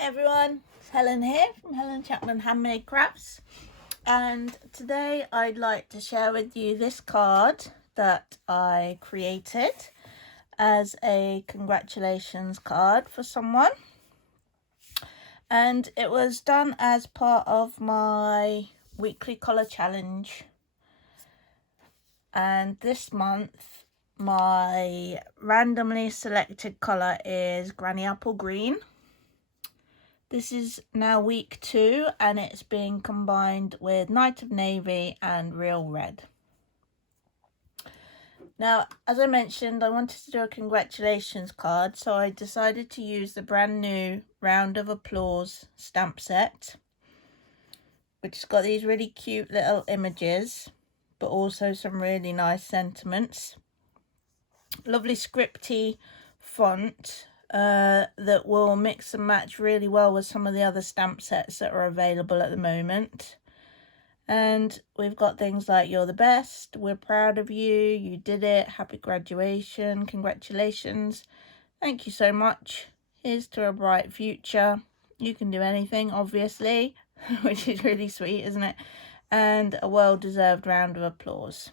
Hi everyone, it's Helen here from Helen Chapman Handmade Crafts, and today I'd like to share with you this card that I created as a congratulations card for someone, and it was done as part of my weekly colour challenge. And this month my randomly selected colour is Granny Apple Green. This is now week 2 and it's being combined with Night of Navy and Real Red. Now, as I mentioned, I wanted to do a congratulations card, so I decided to use the brand new Round of Applause stamp set, which has got these really cute little images, but also some really nice sentiments. Lovely scripty font. That will mix and match really well with some of the other stamp sets that are available at the moment. And we've got things like "You're the best," "We're proud of you," "You did it," "Happy graduation," "Congratulations," "Thank you so much," "Here's to a bright future," "You can do anything," obviously, which is really sweet, isn't it? And "A well-deserved round of applause."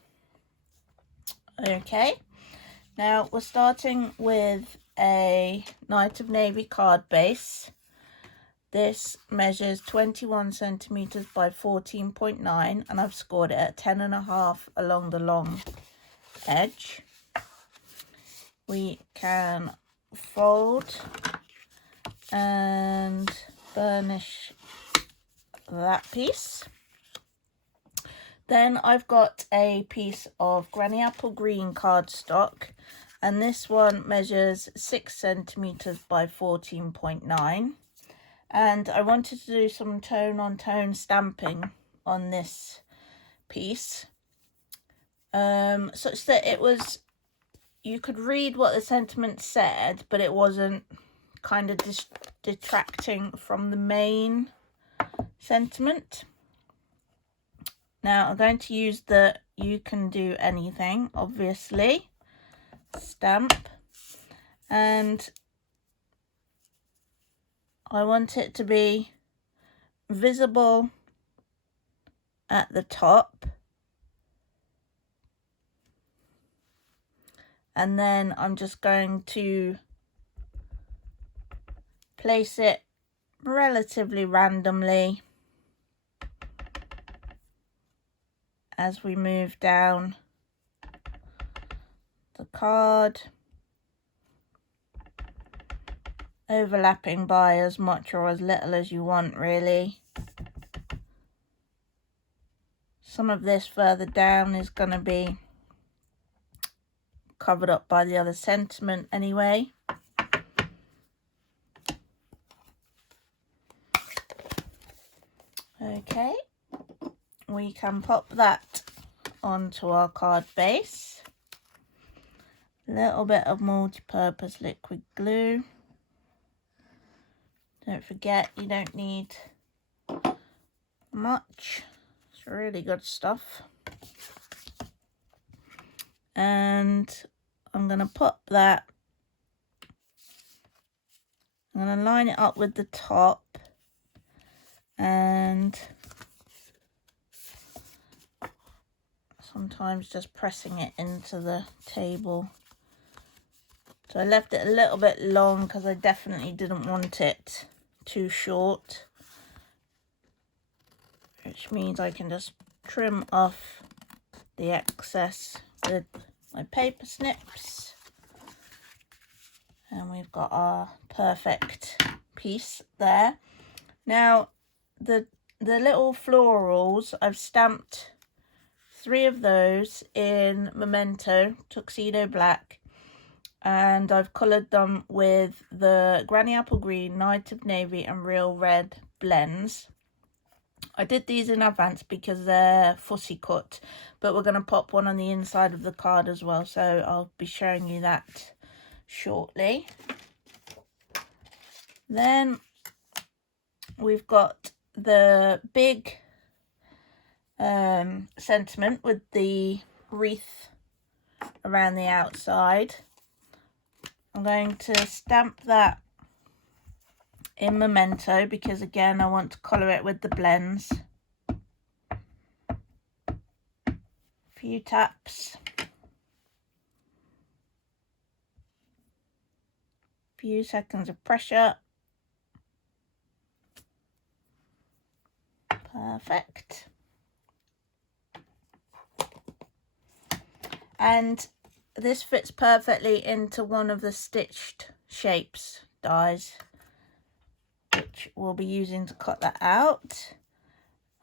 Okay, now we're starting with a Night of Navy card base. This measures 21 centimeters by 14.9 and I've scored it at 10.5 along the long edge. We can fold and burnish that piece. Then I've got a piece of Granny Apple Green cardstock, and this one measures 6 centimeters by 14.9, and I wanted to do some tone on tone stamping on this piece, such that it was, you could read what the sentiment said, but it wasn't kind of detracting from the main sentiment. Now I'm going to use the "You can do anything," obviously, stamp, and I want it to be visible at the top, and then I'm just going to place it relatively randomly as we move down the card, overlapping by as much or as little as you want, really. Some of this further down is going to be covered up by the other sentiment anyway. Okay, we can pop that onto our card base. A little bit of multi-purpose liquid glue. Don't forget, you don't need much. It's really good stuff. And I'm going to pop that. I'm going to line it up with the top, and sometimes just pressing it into the table. So I left it a little bit long because I definitely didn't want it too short, which means I can just trim off the excess with my paper snips, and we've got our perfect piece there. Now the little florals, I've stamped 3 of those in Memento Tuxedo Black, and I've coloured them with the Granny Apple Green, Night of Navy and Real Red blends. I did these in advance because they're fussy cut, but we're going to pop one on the inside of the card as well, so I'll be showing you that shortly. Then we've got the big sentiment with the wreath around the outside. I'm going to stamp that in Memento because again I want to colour it with the blends. Few taps, few seconds of pressure. Perfect. And this fits perfectly into one of the stitched shapes dies, which we'll be using to cut that out.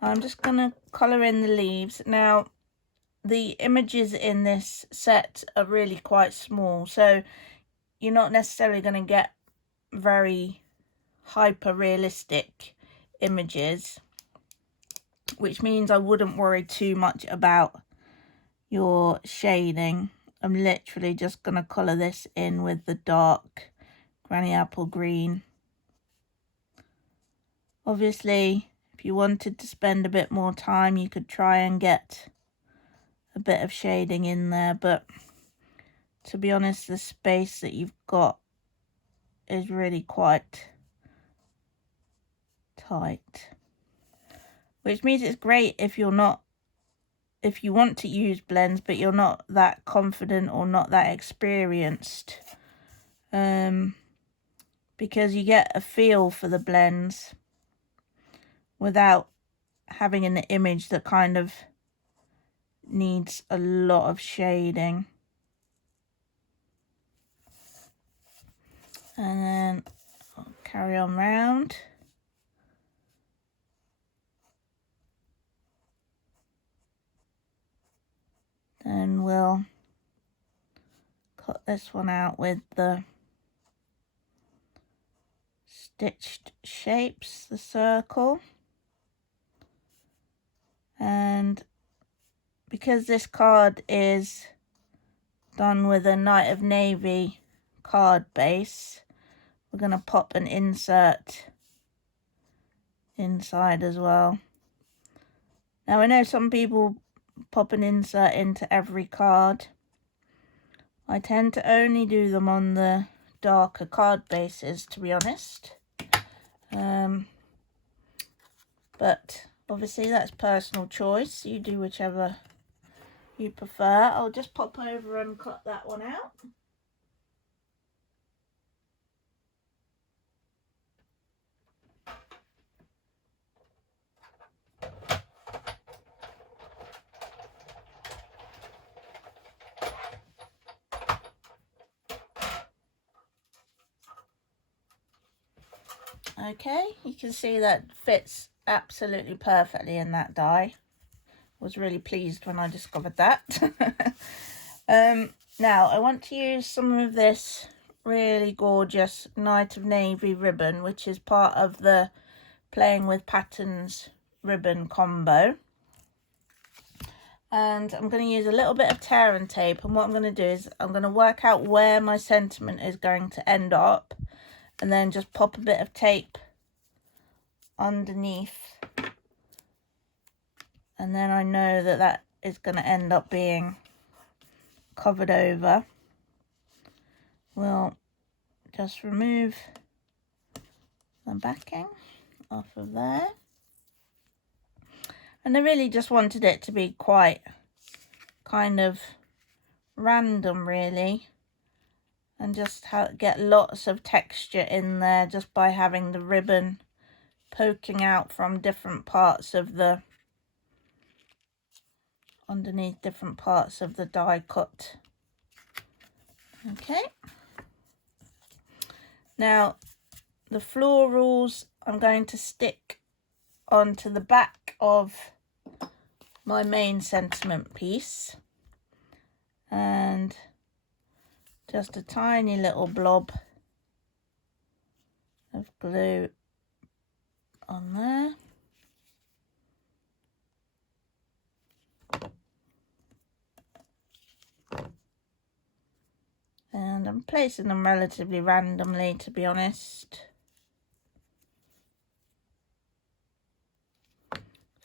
I'm just going to colour in the leaves. Now, the images in this set are really quite small, so you're not necessarily going to get very hyper realistic images, which means I wouldn't worry too much about your shading. I'm literally just going to colour this in with the dark Granny Apple Green. Obviously, if you wanted to spend a bit more time, you could try and get a bit of shading in there, but to be honest, the space that you've got is really quite tight, which means it's great if you want to use blends but you're not that confident or not that experienced, because you get a feel for the blends without having an image that kind of needs a lot of shading. And then I'll carry on round. Then we'll cut this one out with the stitched shapes, the circle. And because this card is done with a Night of Navy card base, we're going to pop an insert inside as well. Now I know some people pop an insert into every card. I tend to only do them on the darker card bases, to be honest. But obviously that's personal choice. You do whichever you prefer. I'll just pop over and cut that one out. Okay, you can see that fits absolutely perfectly in that die. Was really pleased when I discovered that. Now I want to use some of this really gorgeous Night of Navy ribbon, which is part of the Playing with Patterns ribbon combo. And I'm going to use a little bit of tear and tape, and what I'm going to do is I'm going to work out where my sentiment is going to end up and then just pop a bit of tape underneath, and then I know that that is going to end up being covered over. We'll just remove the backing off of there, and I really just wanted it to be quite kind of random really, and just get lots of texture in there just by having the ribbon poking out from different parts of the underneath different parts of the die cut. Okay, now the florals I'm going to stick onto the back of my main sentiment piece, and just a tiny little blob of glue on there. And I'm placing them relatively randomly, to be honest.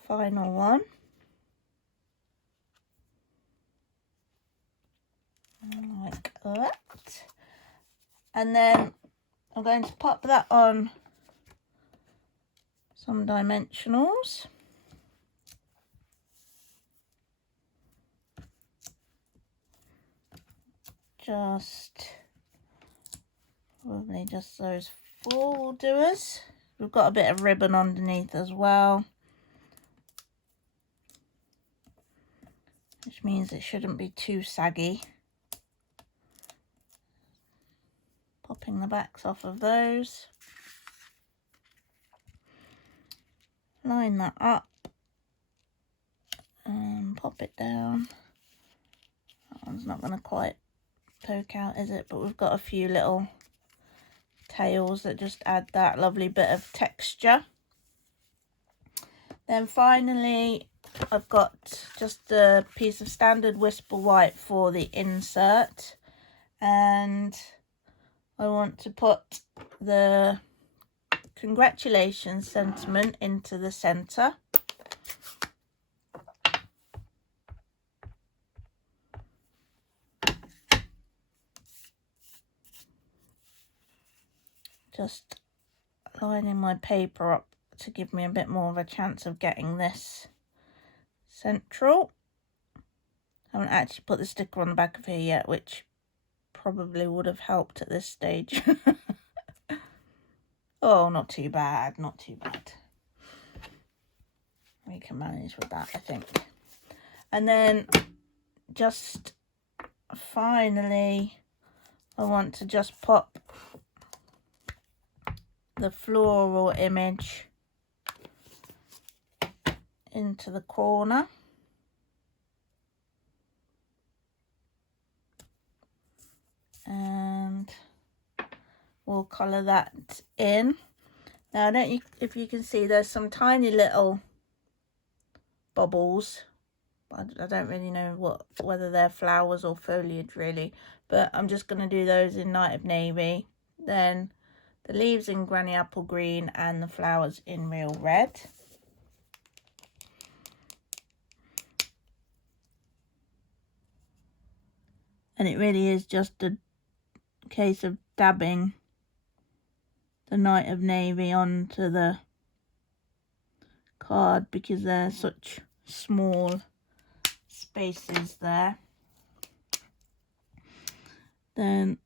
Final one. Like that. And then I'm going to pop that on some dimensionals. Probably just those 4 will do us. We've got a bit of ribbon underneath as well, which means it shouldn't be too saggy. Popping the backs off of those. Line that up and pop it down. That one's not going to quite poke out, is it? But we've got a few little tails that just add that lovely bit of texture. Then finally, I've got just a piece of standard Whisper White for the insert, and I want to put the congratulations sentiment into the center. Just lining my paper up to give me a bit more of a chance of getting this central. I haven't actually put the sticker on the back of here yet, which probably would have helped at this stage. Oh, not too bad, not too bad. We can manage with that, I think. And then just finally, I want to just pop the floral image into the corner. And we'll colour that in. Now, I don't know if you can see, there's some tiny little bubbles. I don't really know whether they're flowers or foliage really, but I'm just going to do those in Night of Navy. Then the leaves in Granny Apple Green and the flowers in Real Red. And it really is just a case of dabbing the Night of Navy onto the card because they're such small spaces there. Then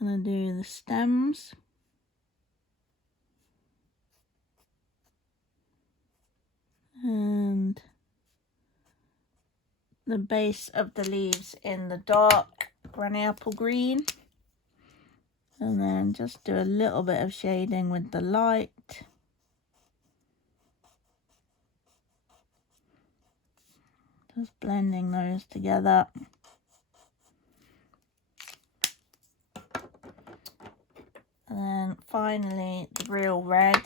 I'm going to do the stems. And the base of the leaves in the dark Granny Apple Green. And then just do a little bit of shading with the light. Just blending those together. And then finally the Real Red.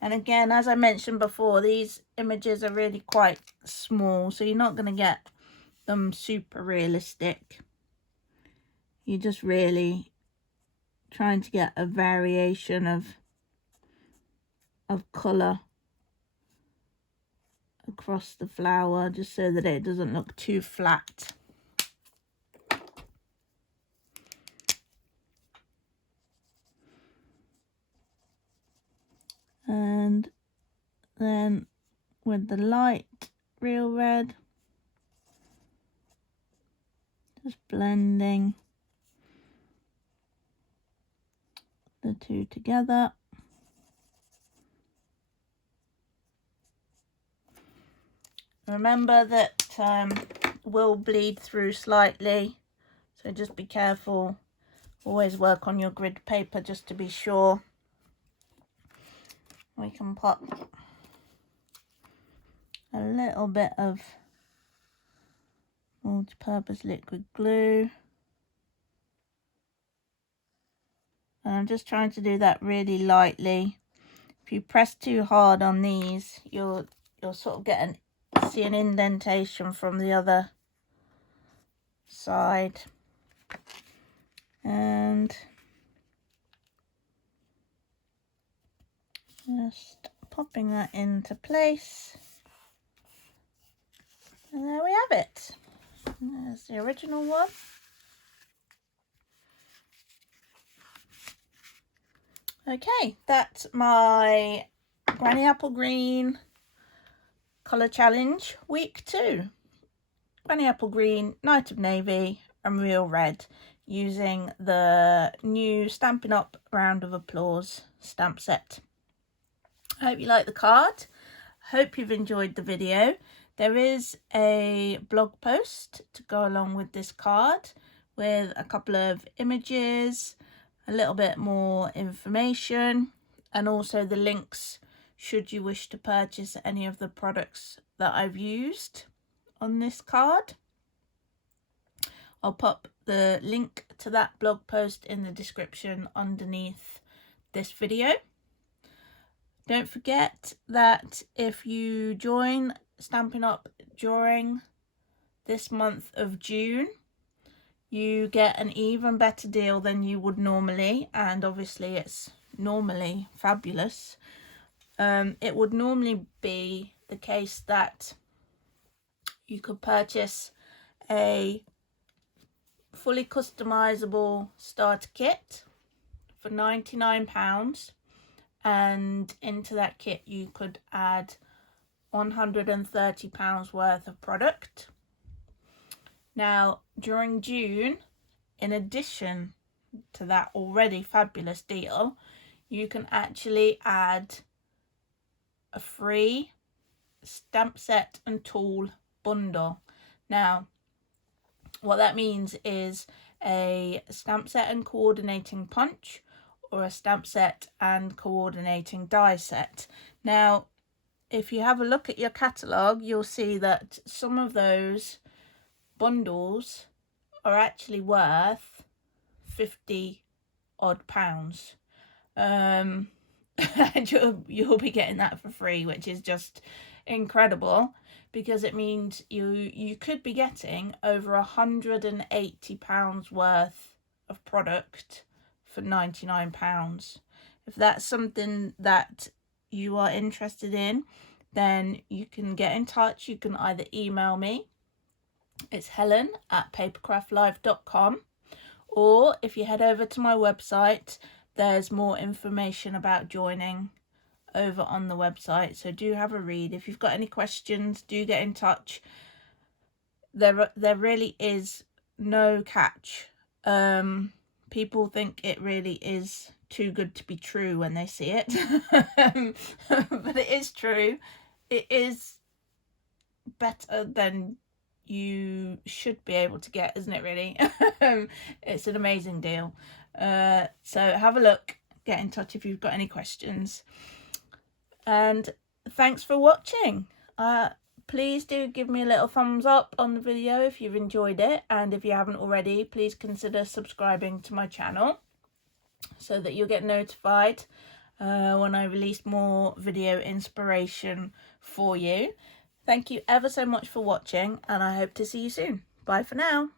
And again, as I mentioned before, these images are really quite small, so you're not going to get them super realistic. You're just really trying to get a variation of colour across the flower, just so that it doesn't look too flat. And then with the light Real Red, just blending the two together. Remember that will bleed through slightly, so just be careful. Always work on your grid paper just to be sure. We can pop a little bit of multi-purpose liquid glue. And I'm just trying to do that really lightly. If you press too hard on these, you'll sort of see an indentation from the other side. And just popping that into place. And there we have it. And there's the original one. Okay, that's my Granny Apple Green colour challenge week 2. Granny Apple Green, Night of Navy and Real Red, using the new Stampin' Up Round of Applause stamp set. I hope you like the card. Hope you've enjoyed the video. There is a blog post to go along with this card with a couple of images, a little bit more information, and also the links should you wish to purchase any of the products that I've used on this card. I'll pop the link to that blog post in the description underneath this video. Don't forget that if you join Stampin' Up during this month of June, you get an even better deal than you would normally, and obviously it's normally fabulous. It would normally be the case that you could purchase a fully customizable starter kit for £99, and into that kit you could add £130 worth of product. Now during June, in addition to that already fabulous deal, you can actually add a free stamp set and tool bundle. Now what that means is a stamp set and coordinating punch, or a stamp set and coordinating die set. Now if you have a look at your catalogue, you'll see that some of those bundles are actually worth £50 odd. And you'll be getting that for free, which is just incredible, because it means you could be getting over £180 worth of product for £99. If that's something that you are interested in, then you can get in touch. You can either email me, it's helen@papercraftlive.com, or if you head over to my website, there's more information about joining over on the website, so do have a read. If you've got any questions, do get in touch. There really is no catch. People think it really is too good to be true when they see it. But it is true. It is better than you should be able to get, isn't it, really? It's an amazing deal. So have a look, get in touch if you've got any questions, and thanks for watching. Please do give me a little thumbs up on the video if you've enjoyed it, and if you haven't already, please consider subscribing to my channel so that you'll get notified when I release more video inspiration for you. Thank you ever so much for watching, and I hope to see you soon. Bye for now.